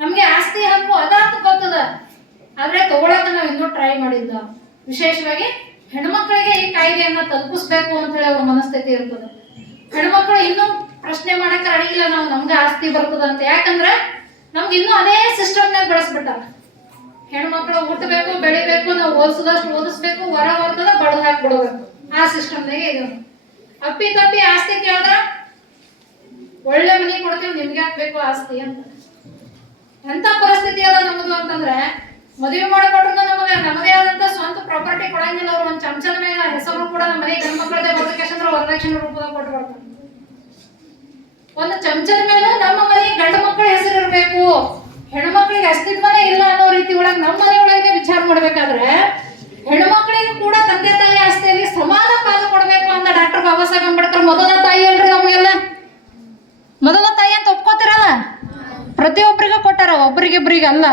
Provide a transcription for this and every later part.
ನಮಗೆ ಆಸ್ತಿ ಹಕ್ಕು ಅದಂತ ಗೊತ್ತದ, ಆದ್ರೆ ತಗೊಳಕ ನಾವು ಇನ್ನೂ ಟ್ರೈ ಮಾಡಿಲ್ಲ. ವಿಶೇಷವಾಗಿ ಹೆಣ್ಮಕ್ಳಿಗೆ ಈ ಕಾಯ್ದೆಯನ್ನ ತಲುಪಿಸ್ಬೇಕು ಅಂತ ಹೇಳಿ ಅವ್ರ ಮನಸ್ಥಿತಿ ಇರ್ತದೆ. ಹೆಣ್ಮಕ್ಳು ಇನ್ನೂ ಪ್ರಶ್ನೆ ಮಾಡಕ್ ಅಡಿಗಿಲ್ಲ, ನಾವು ನಮ್ಗೆ ಆಸ್ತಿ ಬರ್ತದ ಅಂತ. ಯಾಕಂದ್ರೆ ನಮ್ಗೆ ಇನ್ನೂ ಅದೇ ಸಿಸ್ಟಮ್ನಾಗ ಬೆಳೆಸ್ಬಿಟ್ಟಾರ. ಹೆಣ್ಮಕ್ಳು ಹುಟ್ಟಬೇಕು, ಬೆಳಿಬೇಕು, ನಾವು ಓದಿಸಿದಷ್ಟು ಓದಿಸ್ಬೇಕು, ಹೊರ ಬರ್ತದ ಬಡದ್ ಹಾಕ್ಬಿಡ್ಬೇಕು, ಆ ಸಿಸ್ಟಮ್ನಾಗೆ ಇದೆ. ಅಪ್ಪಿ ತಪ್ಪಿ ಆಸ್ತಿ ಕೇಳಿದ್ರ ಒಳ್ಳೆ ಮನೆ ಕೊಡ್ತೀವಿ, ನಿಮ್ಗೆ ಹಾಕ್ಬೇಕು ಆಸ್ತಿ ಅಂತ. ಎಂತ ಪರಿಸ್ಥಿತಿ ಅದ ನಮ್ಮದು ಅಂತಂದ್ರೆ, ಮದುವೆ ಮಾಡಿಕೊಟ್ರು ನಮಗೆ ನಮ್ಮದೇ ಆದಂತ ಸ್ವಂತ ಪ್ರಾಪರ್ಟಿ ಕೊಡಂಗಿಲ್ಲ. ಅವ್ರು ಒಂದು ಚಮಚದ ಮೇಲೆ ಹೆಸರು ಕೂಡ ನಮ್ಮ ಮನೆ ಗಂಡು ಮಕ್ಕಳದೇ ಬರ್ತಕ್ಕಂದ್ರೆ ವರದಕ್ಷಿಣೆ ರೂಪದಾಗ ಕೊಟ್ಟು ಬರ್ತಾರೆ. ಒಂದು ಚಮಚದ ಮೇಲೆ ನಮ್ಮ ಮನೆ ಗಂಡು ಮಕ್ಕಳ ಹೆಸರು ಇರಬೇಕು, ಹೆಣ್ಮಕ್ಳಿಗೆ ಅಸ್ತಿತ್ವನೇ ಇಲ್ಲ ಅನ್ನೋ ರೀತಿ ಒಳಗೆ ನಮ್ಮ ಮನೆ ಒಳಗೆ ವಿಚಾರ ಮಾಡ್ಬೇಕಾದ್ರೆ ಹೆಣ್ಮಕ್ಳಿಗೂ ಕೂಡ ತಂದೆ ತಾಯಿ ಆಸ್ತಿಯಲ್ಲಿ ಸಮಾನ ಪಾಲು ಕೊಡಬೇಕು ಅಂತ ಡಾಕ್ಟರ್ ಬಾಬಾ ಸಾಹೇಬ್ ಅಂಬೇಡ್ಕರ್ ಮೊದಲ ತಾಯಿ ಅಲ್ರಿ ನಮಗೆಲ್ಲ. ಮೊದಲ ತಾಯಿ ಅಂತ ಒಪ್ಕೋತಿರಲ್ಲ, ಪ್ರತಿಯೊಬ್ಬರಿಗೂ ಕೊಟ್ಟಾರ, ಒಬ್ಬರಿಗಿಬ್ಬರಿಗೆ ಅಲ್ಲ.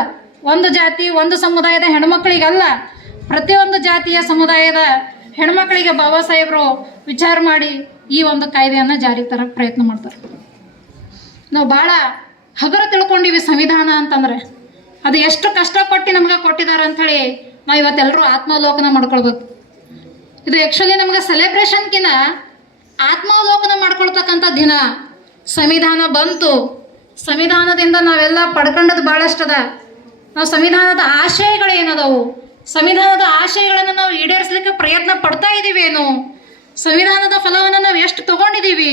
ಒಂದು ಜಾತಿ ಒಂದು ಸಮುದಾಯದ ಹೆಣ್ಮಕ್ಳಿಗಲ್ಲ, ಪ್ರತಿಯೊಂದು ಜಾತಿಯ ಸಮುದಾಯದ ಹೆಣ್ಮಕ್ಳಿಗೆ ಬಾಬಾ ಸಾಹೇಬರು ವಿಚಾರ ಮಾಡಿ ಈ ಒಂದು ಕಾಯ್ದೆಯನ್ನು ಜಾರಿಗೆ ತರಕ್ಕೆ ಪ್ರಯತ್ನ ಮಾಡ್ತಾರೆ. ನಾವು ಭಾಳ ಹಗರ ತಿಳ್ಕೊಂಡಿವಿ ಸಂವಿಧಾನ ಅಂತಂದ್ರೆ ಅದು ಎಷ್ಟು ಕಷ್ಟಪಟ್ಟು ನಮ್ಗೆ ಕೊಟ್ಟಿದ್ದಾರೆ ಅಂಥೇಳಿ ನಾವು ಇವತ್ತೆಲ್ಲರೂ ಆತ್ಮಾವಲೋಕನ ಮಾಡ್ಕೊಳ್ಬೇಕು. ಇದು ಆ್ಯಕ್ಚುಲಿ ನಮ್ಗೆ ಸೆಲೆಬ್ರೇಷನ್ಕಿನ್ನ ಆತ್ಮಾವಲೋಕನ ಮಾಡ್ಕೊಳ್ತಕ್ಕಂಥ ದಿನ. ಸಂವಿಧಾನ ಬಂತು, ಸಂವಿಧಾನದಿಂದ ನಾವೆಲ್ಲ ಪಡ್ಕೊಂಡದ್ದು ಭಾಳಷ್ಟದ. ನಾವು ಸಂವಿಧಾನದ ಆಶಯಗಳೇನದವು, ಸಂವಿಧಾನದ ಆಶಯಗಳನ್ನು ನಾವು ಈಡೇರಿಸಲಿಕ್ಕೆ ಪ್ರಯತ್ನ ಪಡ್ತಾ ಇದ್ದೀವೇನು, ಸಂವಿಧಾನದ ಫಲವನ್ನು ನಾವು ಎಷ್ಟು ತಗೊಂಡಿದ್ದೀವಿ,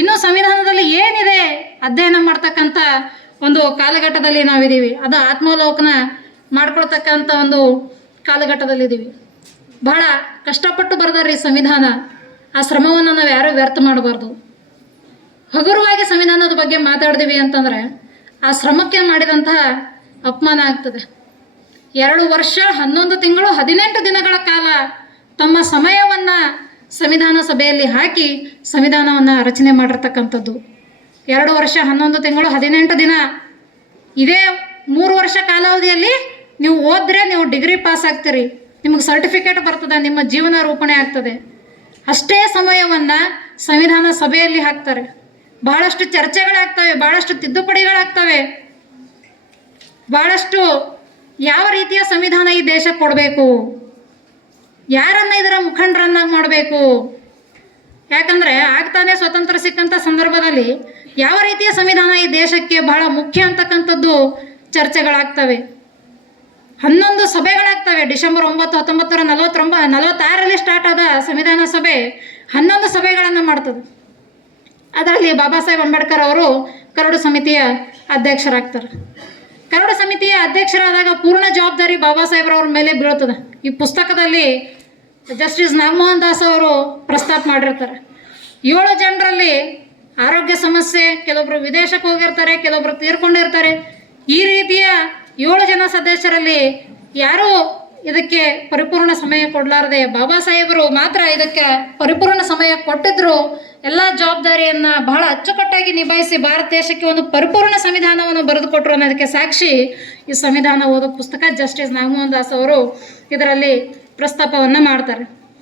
ಇನ್ನೂ ಸಂವಿಧಾನದಲ್ಲಿ ಏನಿದೆ ಅಧ್ಯಯನ ಮಾಡ್ತಕ್ಕಂಥ ಒಂದು ಕಾಲಘಟ್ಟದಲ್ಲಿ ನಾವಿದ್ದೀವಿ. ಅದು ಆತ್ಮಾವಲೋಕನ ಮಾಡ್ಕೊಳ್ತಕ್ಕಂಥ ಒಂದು ಕಾಲಘಟ್ಟದಲ್ಲಿದ್ದೀವಿ. ಬಹಳ ಕಷ್ಟಪಟ್ಟು ಬರ್ದಾರ್ರಿ ಸಂವಿಧಾನ. ಆ ಶ್ರಮವನ್ನು ನಾವು ಯಾರೂ ವ್ಯರ್ಥ ಮಾಡಬಾರ್ದು. ಹಗುರವಾಗಿ ಸಂವಿಧಾನದ ಬಗ್ಗೆ ಮಾತಾಡ್ತೀವಿ ಅಂತಂದರೆ ಆ ಶ್ರಮಕ್ಕೆ ಮಾಡಿದಂತಹ ಅಪಮಾನ ಆಗ್ತದೆ. 2 ವರ್ಷ 11 ತಿಂಗಳು 18 ದಿನಗಳ ಕಾಲ ತಮ್ಮ ಸಮಯವನ್ನು ಸಂವಿಧಾನ ಸಭೆಯಲ್ಲಿ ಹಾಕಿ ಸಂವಿಧಾನವನ್ನು ರಚನೆ ಮಾಡಿರ್ತಕ್ಕಂಥದ್ದು. 2 ವರ್ಷ 11 ತಿಂಗಳು 18 ದಿನ. ಇದೇ 3 ವರ್ಷ ಕಾಲಾವಧಿಯಲ್ಲಿ ನೀವು ಓದಿದ್ರೆ ನೀವು ಡಿಗ್ರಿ ಪಾಸ್ ಆಗ್ತೀರಿ, ನಿಮಗೆ ಸರ್ಟಿಫಿಕೇಟ್ ಬರ್ತದೆ, ನಿಮ್ಮ ಜೀವನ ರೂಪಣೆ ಆಗ್ತದೆ. ಅಷ್ಟೇ ಸಮಯವನ್ನು ಸಂವಿಧಾನ ಸಭೆಯಲ್ಲಿ ಹಾಕ್ತಾರೆ. ಭಾಳಷ್ಟು ಚರ್ಚೆಗಳಾಗ್ತವೆ, ಭಾಳಷ್ಟು ತಿದ್ದುಪಡಿಗಳಾಗ್ತವೆ, ಭಾಳಷ್ಟು ಯಾವ ರೀತಿಯ ಸಂವಿಧಾನ ಈ ದೇಶಕ್ಕೆ ಕೊಡಬೇಕು, ಯಾರನ್ನ ಇದರ ಮುಖಂಡರನ್ನಾಗಿ ಮಾಡಬೇಕು. ಯಾಕಂದರೆ ಆಗ್ತಾನೆ ಸ್ವತಂತ್ರ ಸಿಕ್ಕಂಥ ಸಂದರ್ಭದಲ್ಲಿ ಯಾವ ರೀತಿಯ ಸಂವಿಧಾನ ಈ ದೇಶಕ್ಕೆ ಬಹಳ ಮುಖ್ಯ ಅಂತಕ್ಕಂಥದ್ದು ಚರ್ಚೆಗಳಾಗ್ತವೆ. 11 ಸಭೆಗಳಾಗ್ತವೆ. ಡಿಸೆಂಬರ್ 9, 1946ರಲ್ಲಿ ಸ್ಟಾರ್ಟ್ ಆದ ಸಂವಿಧಾನ ಸಭೆ 11 ಸಭೆಗಳನ್ನು ಮಾಡ್ತದೆ. ಅದರಲ್ಲಿ ಬಾಬಾ ಸಾಹೇಬ್ ಅಂಬೇಡ್ಕರ್ ಅವರು ಕರಡು ಸಮಿತಿಯ ಅಧ್ಯಕ್ಷರಾಗ್ತಾರೆ. ಕರಡು ಸಮಿತಿಯ ಅಧ್ಯಕ್ಷರಾದಾಗ ಪೂರ್ಣ ಜವಾಬ್ದಾರಿ ಬಾಬಾ ಸಾಹೇಬ್ರವ್ರ ಮೇಲೆ ಬೀಳ್ತದೆ. ಈ ಪುಸ್ತಕದಲ್ಲಿ ಜಸ್ಟಿಸ್ ನಾಗಮೋಹನ್ ದಾಸ್ ಅವರು ಪ್ರಸ್ತಾಪ ಮಾಡಿರ್ತಾರೆ. 7 ಜನರಲ್ಲಿ ಆರೋಗ್ಯ ಸಮಸ್ಯೆ, ಕೆಲವೊಬ್ಬರು ವಿದೇಶಕ್ಕೆ ಹೋಗಿರ್ತಾರೆ, ಕೆಲವೊಬ್ಬರು ತೀರ್ಕೊಂಡಿರ್ತಾರೆ. ಈ ರೀತಿಯ 7 ಜನ ಸದಸ್ಯರಲ್ಲಿ ಯಾರೂ ಇದಕ್ಕೆ ಪರಿಪೂರ್ಣ ಸಮಯ ಕೊಡಲಾರದೆ ಬಾಬಾ ಸಾಹೇಬರು ಮಾತ್ರ ಇದಕ್ಕೆ ಪರಿಪೂರ್ಣ ಸಮಯ ಕೊಟ್ಟಿದ್ರು. ಎಲ್ಲ ಜವಾಬ್ದಾರಿಯನ್ನು ಬಹಳ ಅಚ್ಚುಕಟ್ಟಾಗಿ ನಿಭಾಯಿಸಿ ಭಾರತ ದೇಶಕ್ಕೆ ಒಂದು ಪರಿಪೂರ್ಣ ಸಂವಿಧಾನವನ್ನು ಬರೆದುಕೊಟ್ರು ಅನ್ನೋದಕ್ಕೆ ಸಾಕ್ಷಿ ಈ ಸಂವಿಧಾನ ಓದೋ ಪುಸ್ತಕ. ಜಸ್ಟಿಸ್ ನಾಗಮೋಹನ್ ದಾಸ್ ಅವರು ಇದರಲ್ಲಿ ಪ್ರಸ್ತಾಪವನ್ನು ಮಾಡ್ತಾರೆ.